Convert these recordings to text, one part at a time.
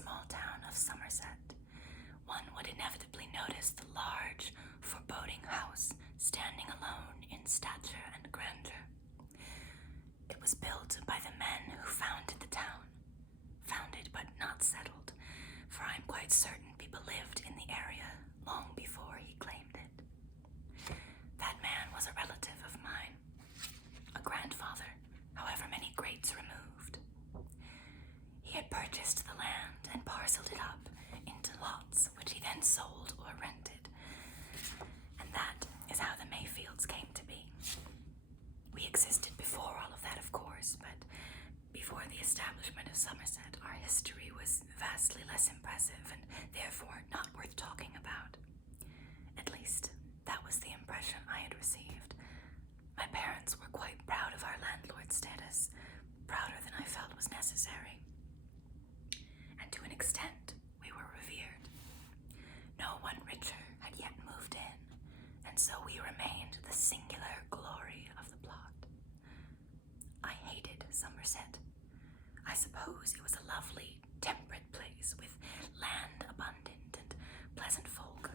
small town of Somerset, one would inevitably notice the large, foreboding house standing alone in stature and grandeur. It was built by the men who founded the town. Founded but not settled, for I'm quite certain people lived in the area long before he claimed it. That man was a relative of mine, a grandfather, however many greats removed. He had purchased the land and parceled it up into lots, which he then sold or rented. And that is how the Mayfields came to be. We existed before all of that, of course, but before the establishment of Somerset, our history was vastly less impressive and therefore not worth talking about. At least, that was the impression I had received. My parents were quite proud of our landlord status, prouder than I felt was necessary. And to an extent, we were revered. No one richer had yet moved in, and so we remained the singular glory of the plot. I hated Somerset. I suppose it was a lovely, temperate place with land abundant and pleasant folk,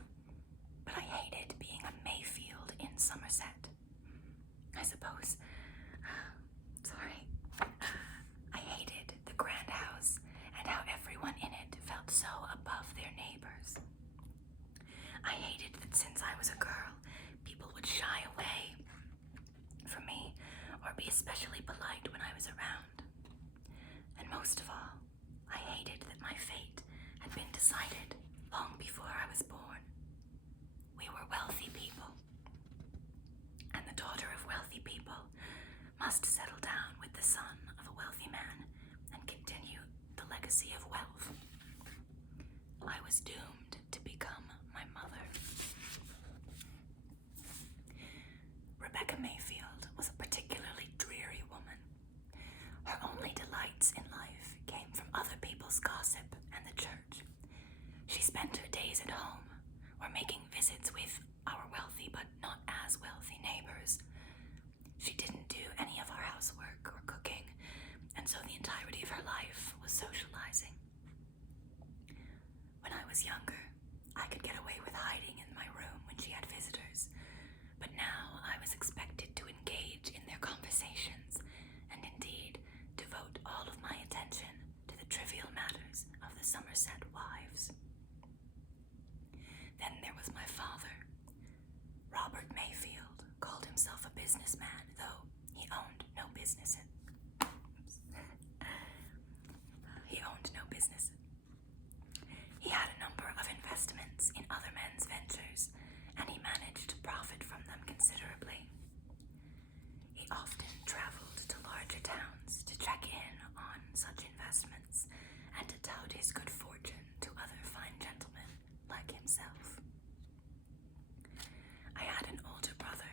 but I hated being a Mayfield in Somerset. I hated the grand house and how everyone in it felt so above their neighbors. I hated that since I was a girl, people would shy away from me or be especially polite when I was around. And most of all, I hated that my fate had been decided long before I was born. We were wealthy people, and the daughter of wealthy people must settle down with the son of a wealthy man and continue the legacy of wealth. I was doomed to become my mother. Rebecca Mayfield was a particularly dreary woman. Her only delights in life came from other people's gossip and the church. She spent her days at home or making visits with our wealthy but not as wealthy neighbors. She didn't do any of our housework or cooking, and so the entirety of her life was socializing. When I was younger, I could get away with hiding in my room when she had visitors, but now I was expected to engage in their conversations and indeed devote all of my attention to the trivial matters of the Somerset wives. Then there was my father. Robert Mayfield called himself a businessman, though he owned no business. He had a number of investments in other men's ventures, and he managed to profit from them considerably. He often traveled to larger towns to check in on such investments and to tout his good fortune to other fine gentlemen like himself. I had an older brother,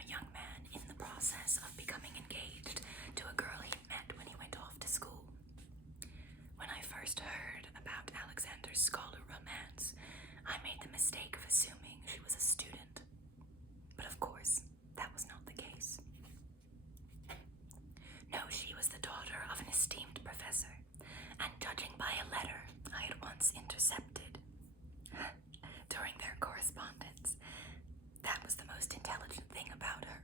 a young man in the process of becoming engaged to a girl he met when he went off to school. When I first heard about Alexander's scholar romance, I made the mistake of assuming she was a student. But of course, that was not the case. No, she was the daughter of an esteemed professor, and judging by a letter I had once intercepted during their correspondence, that was the most intelligent thing about her.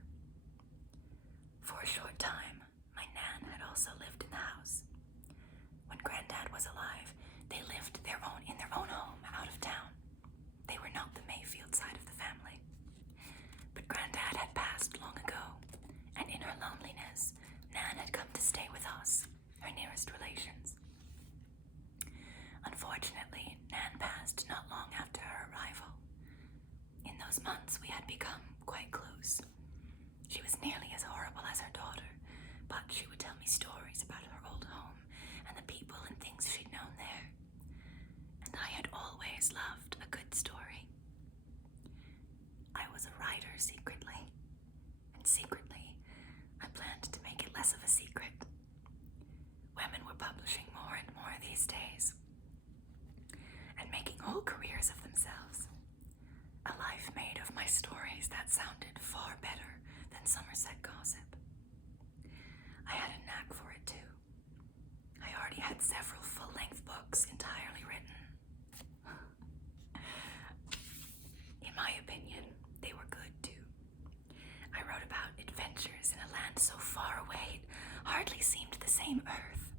For a short time, my Nan had also lived in the house. When Granddad was alive, they lived in their own home out of town. They were not the Mayfield side of the family. But Granddad had passed long ago, and in her loneliness, Nan had come to stay with us, her nearest relations. Unfortunately, Nan passed not long after her arrival. In those months, we had become quite close. She was nearly as horrible as her daughter, but she would tell me stories about her old home and the people and things she'd known there. And I had always loved a good story. I was a writer secretly, and secretly, I planned to make it less of a secret. Women were publishing more and more these days, and making whole careers of themselves. A life made of my stories that sounded far better than Somerset gossip. I had a knack for it too. I already had several full-length books entitled hardly seemed the same Earth,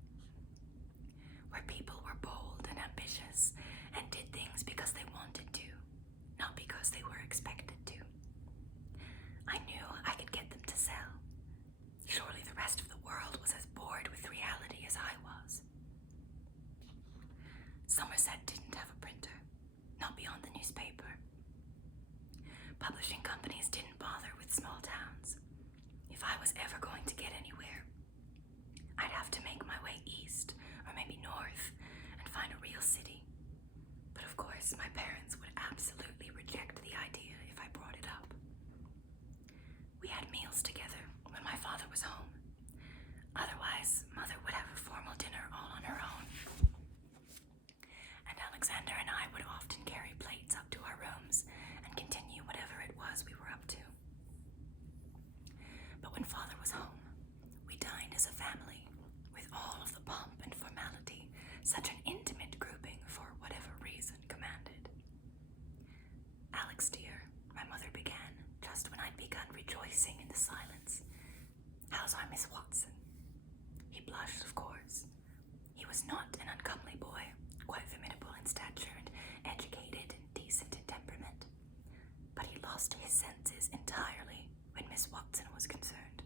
where people were bold and ambitious and did things because they wanted to, not because they were expected to. I knew I could get them to sell. Surely the rest of the world was as bored with reality as I was. Somerset didn't have a printer, not beyond the newspaper. Publishing companies didn't bother with small towns. If I was ever going to get anywhere, I'd have to make my way east, or maybe north, and find a real city. But of course, my parents would absolutely reject the idea if I brought it up. We had meals together when my father was home. Otherwise, Mother would have a formal dinner all on her own. And Alexander and I would often carry plates up to our rooms and continue whatever it was we were up to. But when Father was home, we dined as a family, with all of the pomp and formality such an intimate grouping for whatever reason commanded. Alex, dear, my mother began, just when I'd begun rejoicing in the silence. How's our Miss Watson? He blushed, of course. He was not an uncomely boy, quite formidable in stature and educated and decent in temperament. But he lost his senses entirely when Miss Watson was concerned.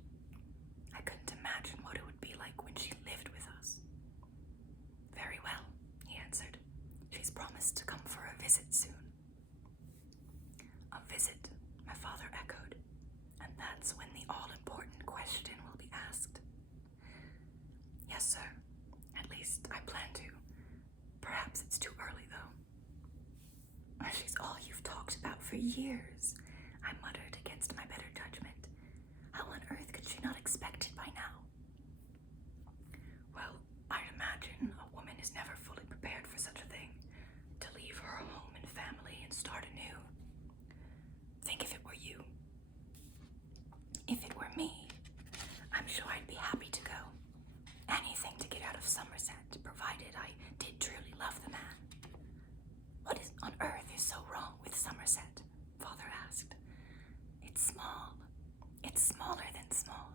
I couldn't imagine what it would be like when she lived with us. Very well, he answered. She's promised to come for a visit soon. A visit, my father echoed, and that's when the all-important question will be asked. Yes, sir. At least I plan to. Perhaps it's too early, though. She's all you've talked about for years, I muttered against my better judgment. How on earth could she not expect it by now? Well, I'd imagine a woman is never fully prepared for such a thing, to leave her home and family and start anew. Think if it were you. If it were me, I'm sure I'd be happy to go. Anything to get out of Somerset, provided I did truly love the man. What on earth is so wrong with Somerset? Father asked. It's small. It's smaller than small.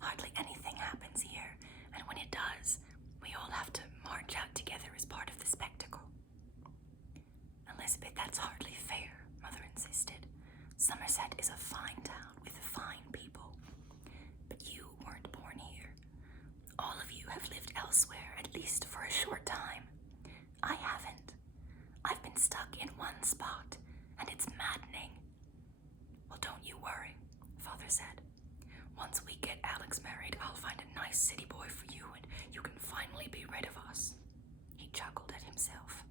Hardly anything happens here, and when it does, we all have to march out together as part of the spectacle. Elizabeth, that's hardly fair, Mother insisted. Somerset is a fine town with fine people. But you weren't born here. All of you have lived elsewhere, at least for a short time. I haven't. I've been stuck in one spot, and it's maddening. Well, don't you worry, Father said. Once we get Alex married, I'll find a nice city boy for you, and you can finally be rid of us. He chuckled at himself.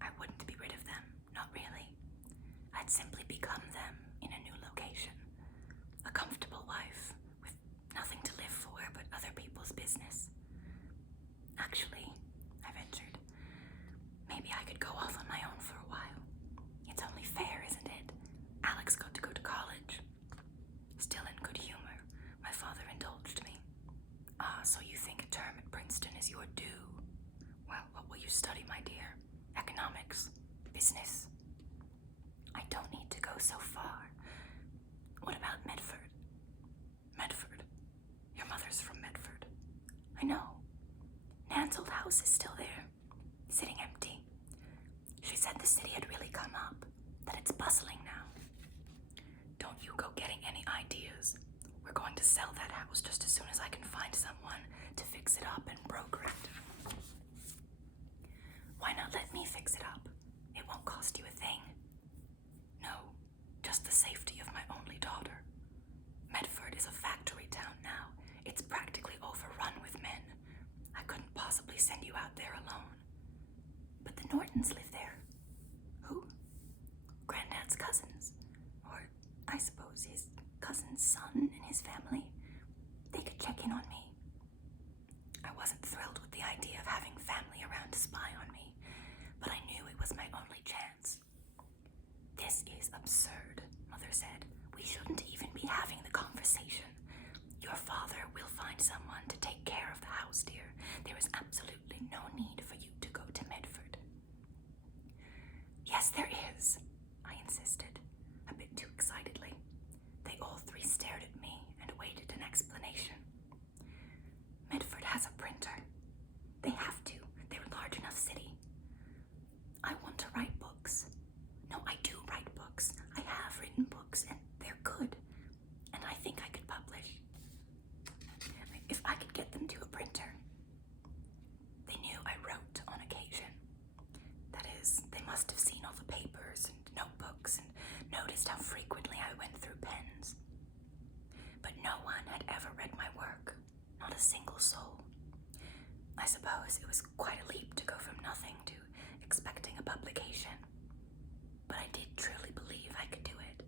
I wouldn't be rid of them, not really. I'd simply become them in a new location. A comfortable wife, with nothing to live for but other people's business. Actually, I ventured, maybe I could go off on my own for a while. It's only fair, isn't it? Alex got to go to college. Still in good humor, my father indulged me. Ah, so you think a term at Princeton is your due? Well, what will you study, my dear? Economics? Business? I don't need to go so far. What about Medford? Medford? Your mother's from Medford. I know. Nan's old house is still there, sitting empty. She said the city had really come up, that it's bustling now. Don't you go getting any ideas. We're going to sell that house just as soon as I can find someone to fix it up and broker it. Why not let me fix it up? It won't cost you a thing. No, just the safety of my only daughter. Medford is a factory town now. It's practically overrun with men. I couldn't possibly send you out there alone. But the Nortons live there. Who? Granddad's cousins. Or, I suppose, his cousin's son and his family. They could check in on me. I wasn't thrilled with the idea of having family around to spy on me, but I knew it was my only chance. This is absurd, Mother said. We shouldn't even be having the conversation. Your father will find someone to take care of the house, dear. There is absolutely no need for you to go to Medford. Yes, there is, I insisted, a bit too excitedly. They all three stared at me and awaited an explanation. I suppose it was quite a leap to go from nothing to expecting a publication, but I did truly believe I could do it.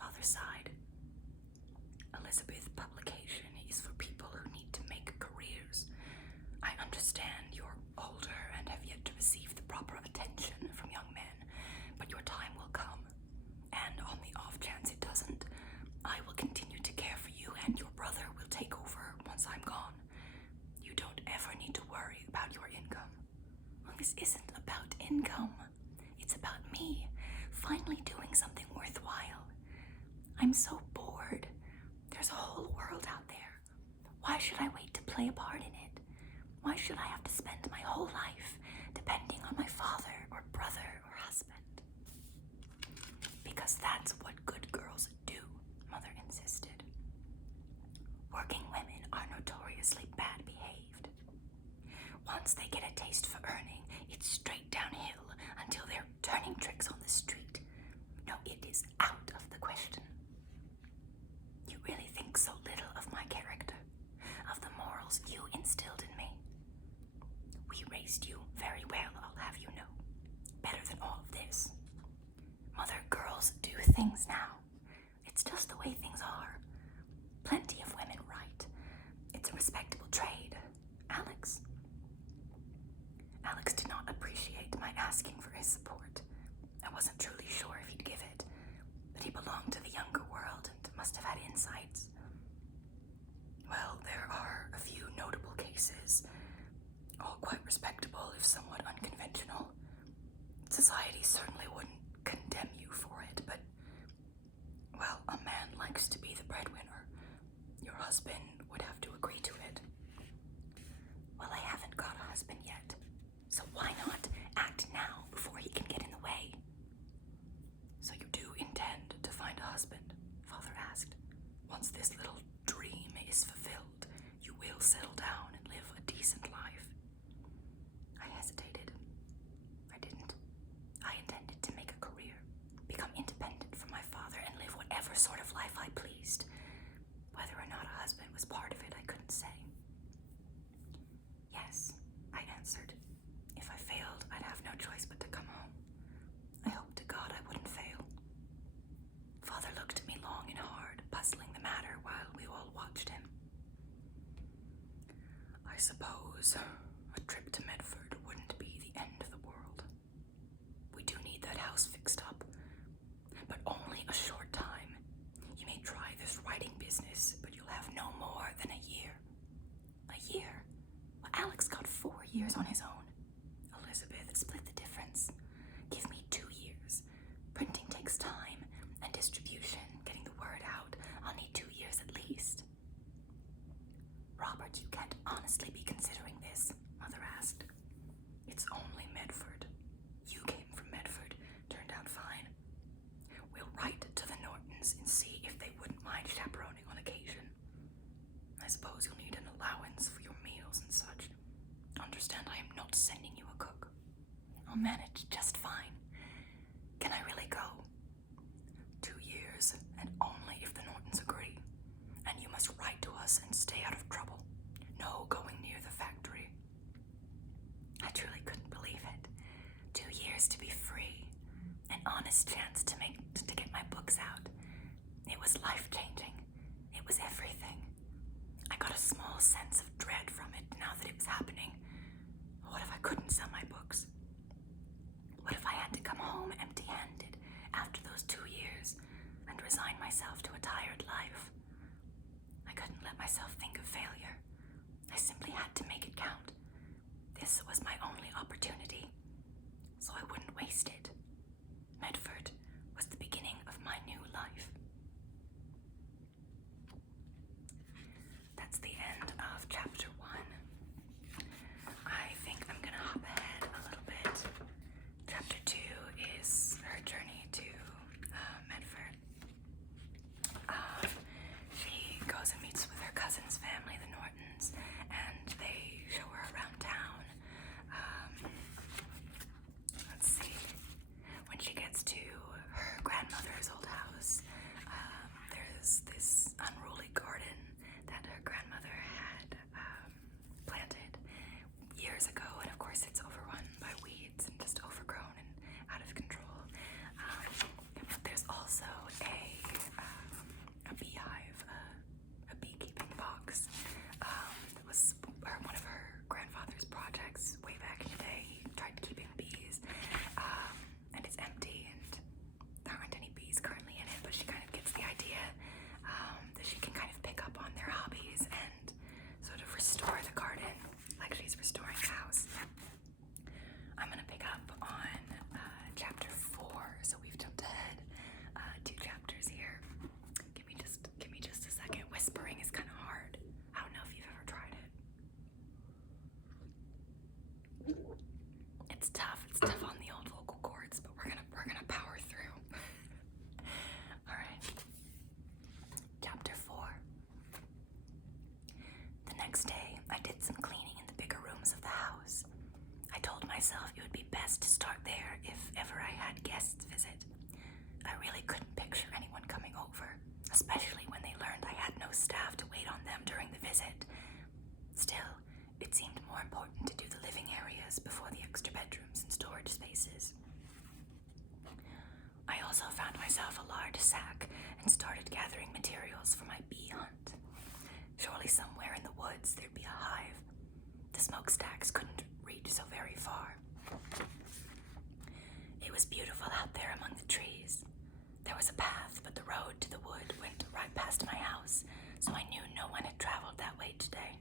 Father sighed. Elizabeth, publication is for people who need to make careers. I understand you're older and have yet to receive the proper attention from young men, but your time will come, and on the off chance it doesn't, I will continue to care for you, and your brother will take over once I'm gone. You don't ever need to worry about your income. Well, this isn't about income. It's about me finally doing something worthwhile. I'm so bored. There's a whole world out there. Why should I wait to play a part in it? Why should I have to spend my whole life depending on my father or brother or husband? Because that's what good girls do, Mother insisted. Working women are notoriously bad behaved. Once they get a taste for earning, it's straight downhill until they're turning tricks on the street. No, it is out of the question. You really think so little of my character, of the morals you instilled in me. We raised you very well, I'll have you know. Better than all of this. Mother, girls do things now. It's just the way things are. Plenty of women write. It's a respectable trade. Alex did not appreciate my asking for his support. I wasn't truly sure if he'd give it, but he belonged to the younger world and must have had insights. Well, there are a few notable cases, all quite respectable if somewhat unconventional. Society certainly wouldn't condemn you for it, but, well, a man likes to be the breadwinner. Your husband would have to agree to it. Well, I haven't got a husband yet, so why not act now before he can get in the way? So you do intend to find a husband? Father asked. Once this little dream is fulfilled, you will settle down and live a decent life. I hesitated. I didn't. I intended to make a career, become independent from my father, and live whatever sort of life I pleased. Whether or not a husband was part of it, I couldn't say. Yes, I answered. If I failed, I'd have no choice but to come home. I hoped to God I wouldn't fail. Father looked at me long and hard, puzzling the matter while we all watched him. I suppose a trip to Medford wouldn't be the end of the world. We do need that house fixed up, but only a short time. You may try this writing business, but you'll have no more than a year. A year? Well, Alex got 4 years on his own. Elizabeth, split the difference. Give me 2 years. Printing takes time, and distribution, getting the word out. I'll need 2 years at least. Robert, you can't honestly be considering this, Mother asked. It's only Medford. You came from Medford. Turned out fine. We'll write to the Nortons and see if they wouldn't mind chaperoning on occasion. I suppose you'll need an allowance for your meals and such. Understand I am not sending you a cook. I'll manage just fine. Can I really go? 2 years, and only if the Nortons agree. And you must write to us and stay out of trouble. No going near the factory. I truly couldn't believe it. 2 years to be free. An honest chance to get my books out. It was life-changing. It was everything. I got a small sense of dread from it now that it was happening. What if I couldn't sell my books? What if I had to come home empty-handed after those 2 years and resign myself to a tired life? I couldn't let myself think of failure. I simply had to make it count. This was my only opportunity, so I wouldn't waste it. Medford was the beginning of my new life. That's the end of chapter 1. I think I'm gonna hop ahead a little bit. Chapter 2 is her journey to Medford. She goes and meets with her cousin's family, the Nortons, and they show her around town. Let's see. When she gets to her grandmother's old house, there's this unruly garden that her grandmother had myself it would be best to start there if ever I had guests visit. I really couldn't picture anyone coming over, especially when they learned I had no staff to wait on them during the visit. Still, it seemed more important to do the living areas before the extra bedrooms and storage spaces. I also found myself a large sack and started gathering materials for my bee hunt. Surely somewhere in the woods there'd be a hive. The smokestacks couldn't reach so very far. It was beautiful out there among the trees. There was a path, but the road to the wood went right past my house, so I knew no one had traveled that way today.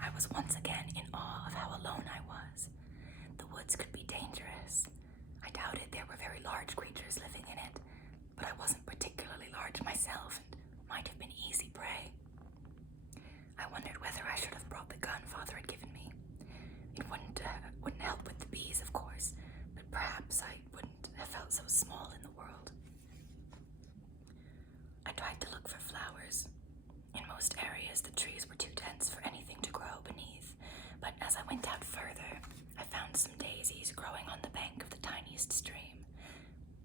I was once again in awe of how alone I was. The woods could be dangerous. I doubted there were very large creatures living in it, but I wasn't particularly large myself and might have been easy prey. I wondered whether I should have brought the gun Father had given me. It wouldn't help with the bees, of course, but perhaps I wouldn't have felt so small in the world. I tried to look for flowers. In most areas, the trees were too dense for anything to grow beneath, but as I went out further, I found some daisies growing on the bank of the tiniest stream.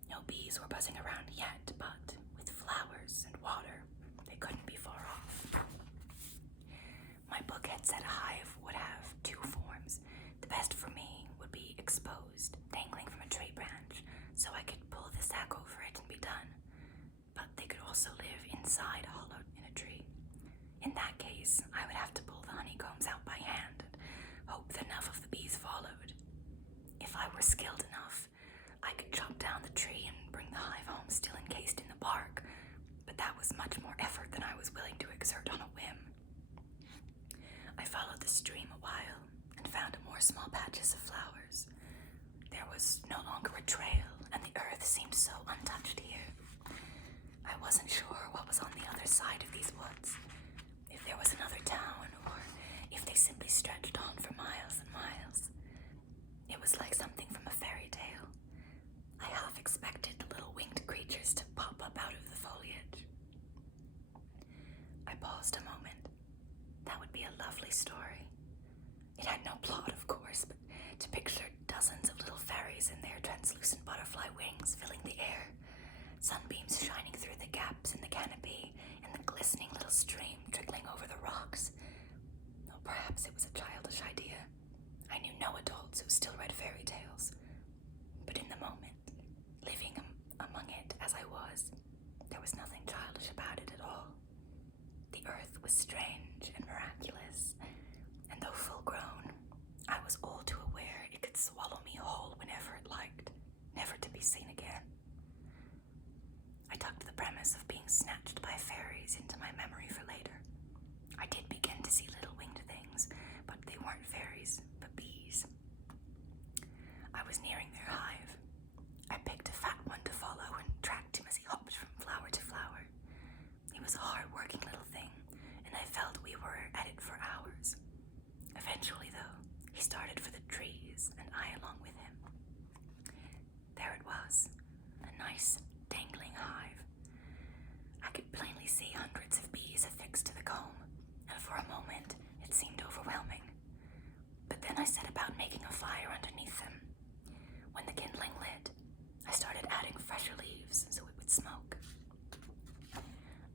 No bees were buzzing around yet, but with flowers and water, they couldn't be far off. My book had said a hive would have two forms. The best for me would be exposed, dangling from a tree branch, so I could pull the sack over it and be done. But they could also live inside, hollowed in a tree. In that case, I would have to pull the honeycombs out by hand and hope that enough of the bees followed. If I were skilled enough, I could chop down the tree and bring the hive home still encased in the bark, but that was much more effort than I was willing to exert on a whim. I followed the stream a while and found more small patches of flowers. There was no longer a trail, and the earth seemed so untouched here. I wasn't sure what was on the other side of these woods, if there was another town, or if they simply stretched on for miles and miles. It was like something from a fairy tale. I half expected the little winged creatures to pop up out of the foliage. I paused a moment. That would be a lovely story. It had no plot, of course, but to picture dozens of little fairies in their translucent butterfly wings filling the air, sunbeams shining through the gaps in the canopy, and the glistening little stream trickling over the rocks. Or perhaps it was a childish idea. I knew no adults who still read fairy tales. But in the moment, living among it as I was, there was nothing childish about it at all. The earth was strange and miraculous, and though full grown, I was all too aware it could swallow me whole whenever it liked, never to be seen again. I tucked the premise of being snatched by fairies into my memory for later. I did begin to see little winged things, but they weren't fairies, but bees. I was nearing their hive. I picked a fat one to follow and tracked him as he hopped from flower to flower. He was a hard-working little thing, and I felt we were at it for hours. Eventually, though, he started for the trees, and I along with him. There it was, a nice, dangling hive. I could plainly see hundreds of bees affixed to the comb, and for a moment it seemed overwhelming. But then I set about making a fire underneath them. When the kindling lit, I started adding fresher leaves so it would smoke.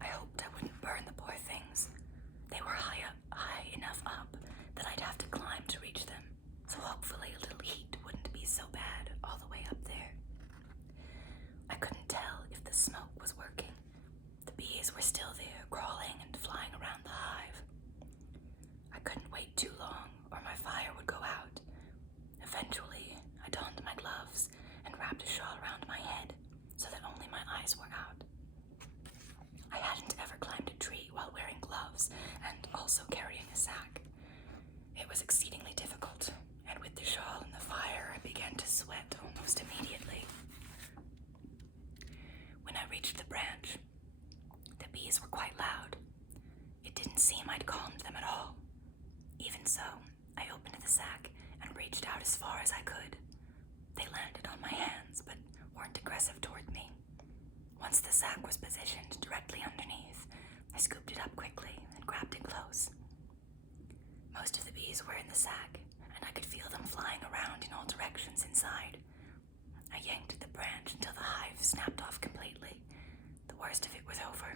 I hoped I wouldn't burn the poor things. They were high enough up that I'd have to climb to reach them, so hopefully a little heat wouldn't be so bad all the way up there. I couldn't tell if the smoke was working. The bees were still there, crawling and flying around the hive. I couldn't wait too long, or my fire would go out. Eventually, I donned my gloves and wrapped a shawl around my head so that only my eyes were out. I hadn't ever climbed a tree while wearing gloves and also carrying a sack. It was exceedingly difficult, and with the shawl and the fire, I began to sweat almost immediately. When I reached the branch, the bees were quite loud. It didn't seem I'd calmed them at all. Even so, I opened the sack and reached out as far as I could. They landed on my hands, but weren't aggressive toward me. Once the sack was positioned directly underneath, I scooped it up quickly and grabbed it close. Most of the bees were in the sack, and I could feel them flying around in all directions inside. I yanked at the branch until the hive snapped off completely. The worst of it was over.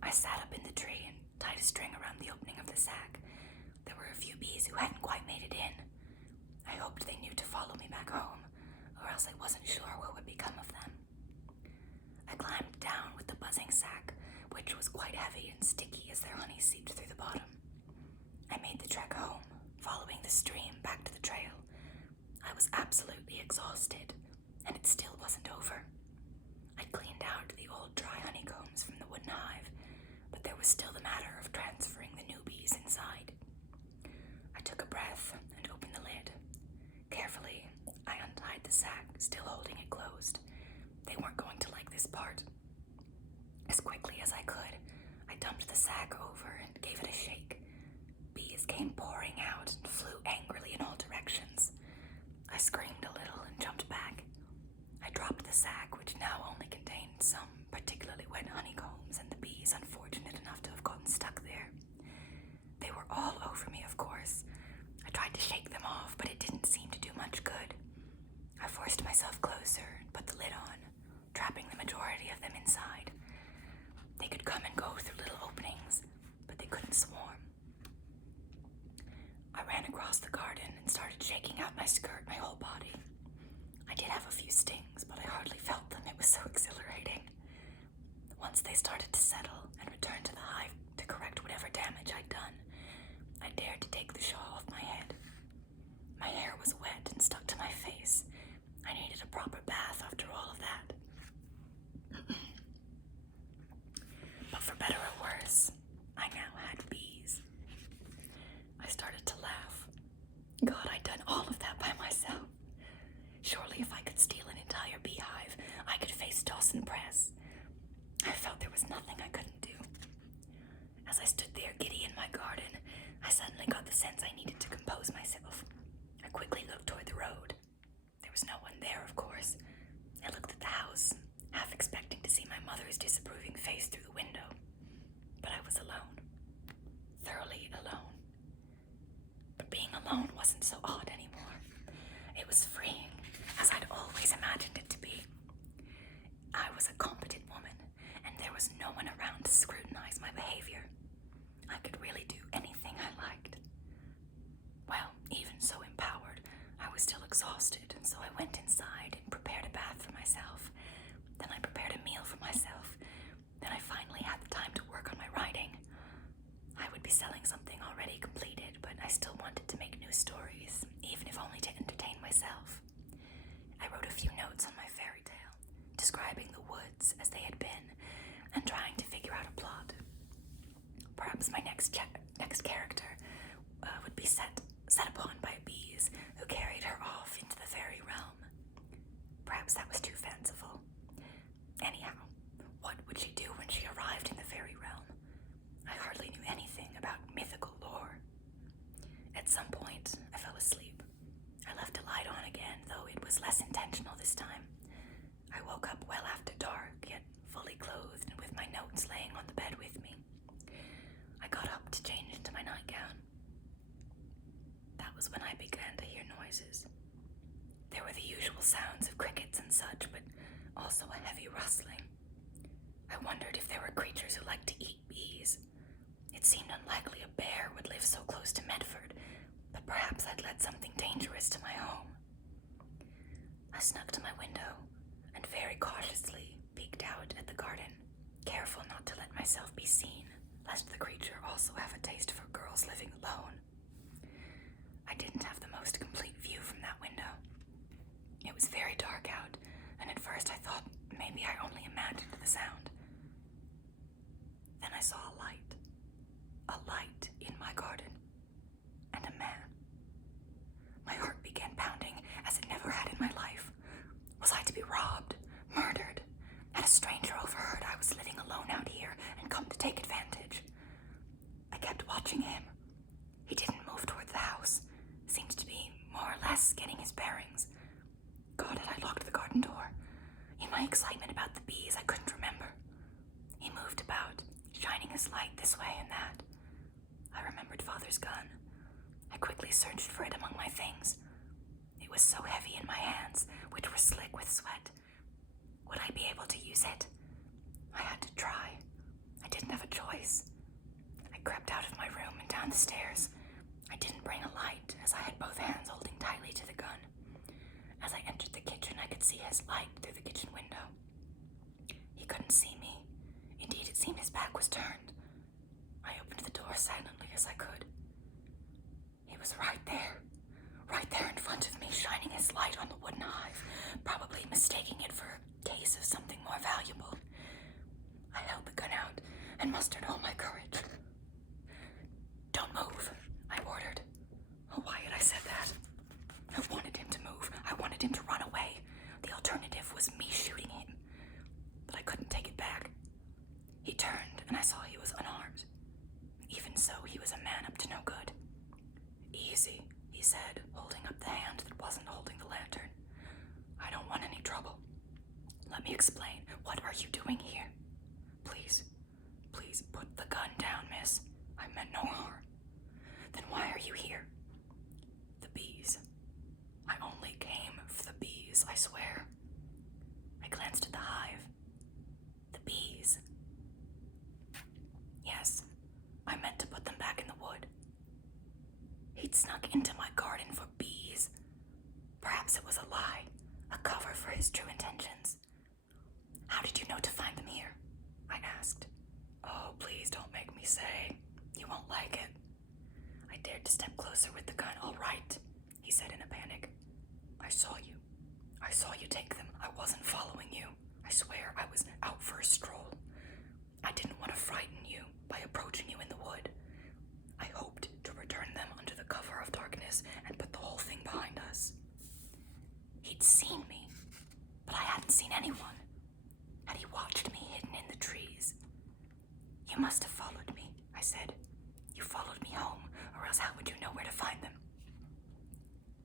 I sat up in the tree and tied a string around the opening of the sack. There were a few bees who hadn't quite made it in. I hoped they knew to follow me back home, or else I wasn't sure what would become of them. I climbed down with the buzzing sack, which was quite heavy and sticky as their honey seeped through the bottom. I made the trek home, following the stream back to the trail. I was absolutely exhausted, and it still wasn't over. I cleaned out the old dry honeycombs from the wooden hive, but there was still the matter of transferring the new bees inside. I took a breath and opened the lid. Carefully, I untied the sack, still holding it closed. They weren't going to like this part. As quickly as I could, I dumped the sack over and gave it a shake. Bees came pouring out and flew angrily in all directions. I screamed a little and jumped back. I dropped the sack, which now only contained some particularly wet honeycombs, and the bees unfortunate enough to have gotten stuck there. They were all over me, of course. I tried to shake them off, but it didn't seem to do much good. I forced myself closer and put the lid on, trapping the majority of them inside. They could come and go through little openings, but they couldn't swarm. I ran across the garden and started shaking out my skirt, my whole body. I did have a few stings, but I hardly felt them. It was so exhilarating. Once they started to settle and return to the hive to correct whatever damage I'd done, I dared to take the shawl off my head. My hair was wet and stuck to my face. I needed a proper bath after all of that. But for better or worse, I now had bees. I started to laugh. God, I'd done all of that by myself. Surely if I could steal an entire beehive, I could face Dawson Press. I felt there was nothing I couldn't do. As I stood there giddy in my garden, I suddenly got the sense I needed to compose myself. I quickly looked toward the road. There was no one there, of course. I looked at the house, half expecting to see my mother's disapproving face through the window. But I was alone. Thoroughly alone. But being alone wasn't so odd anymore. It was freeing, as I'd always imagined it to be. I was a competent woman, and there was no one around to scrutinize my behavior. I could really do anything I liked. Well, even so empowered, I was still exhausted, and so I went inside and prepared a bath for myself. Then I prepared a meal for myself. Then I finally had the time to work on my writing. I would be selling something already completed, but I still wanted to make new stories, even if only to entertain myself. I wrote a few notes on my fairy tale, describing the woods as they had been, and trying to figure out a plot. Perhaps my next character would be set upon by bees who carried her off into the fairy realm. Perhaps that was too fanciful. Anyhow, what would she do when she arrived in the fairy realm? I hardly knew anything about mythical lore. At some point, I fell asleep. I left a light on again, though it was less intentional this time. I woke up well after dark, yet fully clothed and with my notes laying on the bed with me. I got up to change into my nightgown. That was when I began to hear noises. There were the usual sounds of crickets and such, but also a heavy rustling. I wondered if there were creatures who liked to eat bees. It seemed unlikely a bear would live so close to Medford, but perhaps I'd led something dangerous to my home. I snuck to my window and very cautiously peeked out at the garden, careful not to let myself be seen, lest the creature also have a taste for girls living alone. I didn't have the most complete view from that window. It was very dark out, and at first I thought maybe I only imagined the sound. Then I saw a light in my garden, and a man. My heart began pounding as it never had in my life. Was I to be robbed, murdered? Had a stranger overheard I was living alone out here and come to take advantage? I kept watching him. He didn't move toward the house, seemed to be more or less getting his bearings. God, had I locked the garden door? In my excitement about the bees, I couldn't remember. He moved about, shining his light this way and that. I remembered Father's gun. I quickly searched for it among my things. It was so heavy in my hands, which were slick with sweat. Would I be able to use it? I had to try. I didn't have a choice. I crept out of my room and down the stairs. I didn't bring a light, as I had both hands holding tightly to the gun. As I entered the kitchen, I could see his light through the kitchen window. He couldn't see me. Indeed, it seemed his back was turned. I opened the door silently as I could. He was right there in front of me, shining his light on the wooden hive, probably mistaking it for a case of something more valuable. I held the gun out and mustered all my courage. "Don't move," I ordered. Oh, why had I said that? I wanted him to move. I wanted him to run away. The alternative was me shooting him. But I couldn't take it back. He turned, and I saw he was unarmed. Even so, he was a man up to no good. "Easy," he said, holding up the hand that wasn't holding the lantern. "I don't want any trouble. Let me explain. What are you doing here? Please put the gun down, miss. I meant no harm." "Then why are you here?" "The bees. I only came for the bees, I swear." I glanced at the hive. The bees. Yes, I meant to put them back in the wood. He'd snuck into my garden for bees. Perhaps it was a lie, a cover for his true intentions. "How did you know to find them here?" I asked. "Oh, please don't make me say. You won't like it." I dared to step closer with the gun. "All right," he said in a panic. I saw you take them. I wasn't following you. I swear I was out for a stroll. I didn't want to frighten you by approaching you in the wood. I hoped to return them under the cover of darkness and put the whole thing behind us." He'd seen me, but I hadn't seen anyone. Had he watched me hidden in the trees? "You must have followed me," I said. "You followed me home, or else how would you know where to find them?"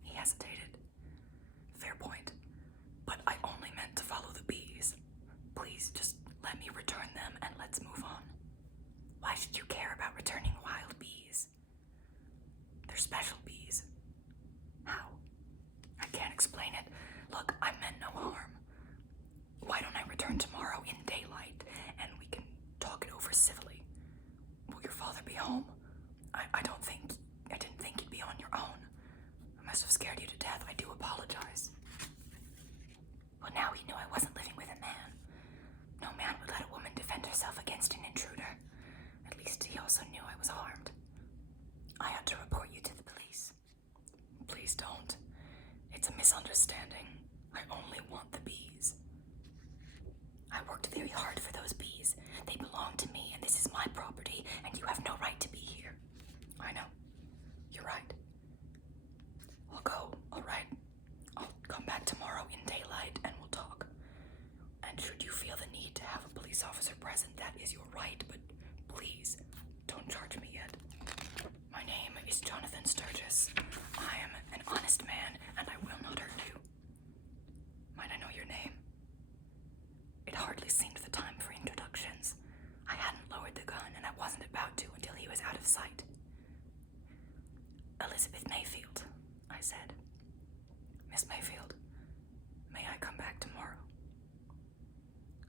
He hesitated. "Fair point, but I only meant to follow the bees. Please, just let me return them and let's move on." "Why should you care about returning wild bees?" "They're special bees." "How?" "I can't explain it. Look, I meant no harm. Why don't I return tomorrow in daylight, and we can talk it over civilly? Will your father be home? I didn't think he'd be on your own. I must have scared you to death. I do apologize." Well, now he knew I wasn't living with a man. No man would let a woman defend herself against an intruder. At least he also knew I was armed. "I had to report you to the police." "Please don't. It's a misunderstanding. I only want the bees." "I worked very hard for those bees. They belong to me, and this is my property, and you have no right to be here." "I know. You're right. I'll go, all right? I'll come back tomorrow in daylight, and we'll talk. And should you feel the need to have a police officer present, that is your right, but please, don't charge me yet. My name is Jonathan Sturgis. I am an honest man, and I will not hurt you. Might I know your name?" It hardly seemed the time for introductions. I hadn't lowered the gun, and I wasn't about to until he was out of sight. "Elizabeth Mayfield," I said. "Miss Mayfield, may I come back tomorrow?"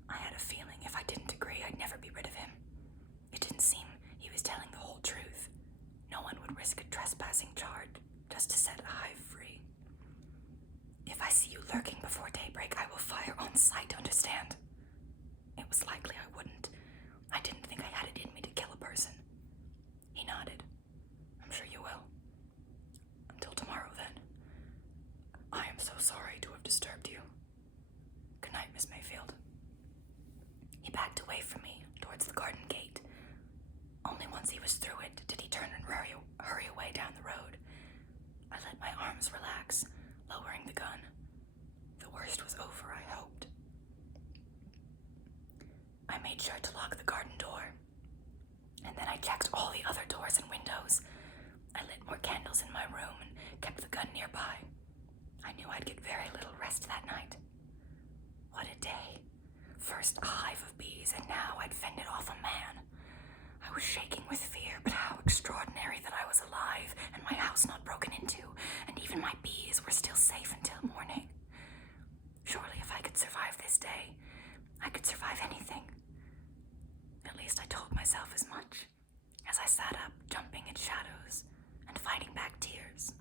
I had a feeling if I didn't agree, I'd never be rid of him. It didn't seem he was telling the whole truth. No one would risk a trespassing charge just to set a hive free. "If I see you lurking before daybreak, I will fire on sight, understand?" It was likely I wouldn't. I didn't think I had it in me to kill a person. He nodded. "I'm sure you will. Until tomorrow, then. I am so sorry to have disturbed you. Good night, Miss Mayfield." He backed away from me towards the garden gate. Only once he was through it did he turn and hurry away down the road. I let my arms relax, lowering the gun. The worst was over, I hoped. I made sure to lock the garden door, and then I checked all the other doors and windows. I lit more candles in my room and kept the gun nearby. I knew I'd get very little rest that night. What a day. First a hive of bees, and now I'd fended off a man. I was shaking with fear, but how extraordinary that I was alive and my house not myself as much as I sat up, jumping at shadows and fighting back tears.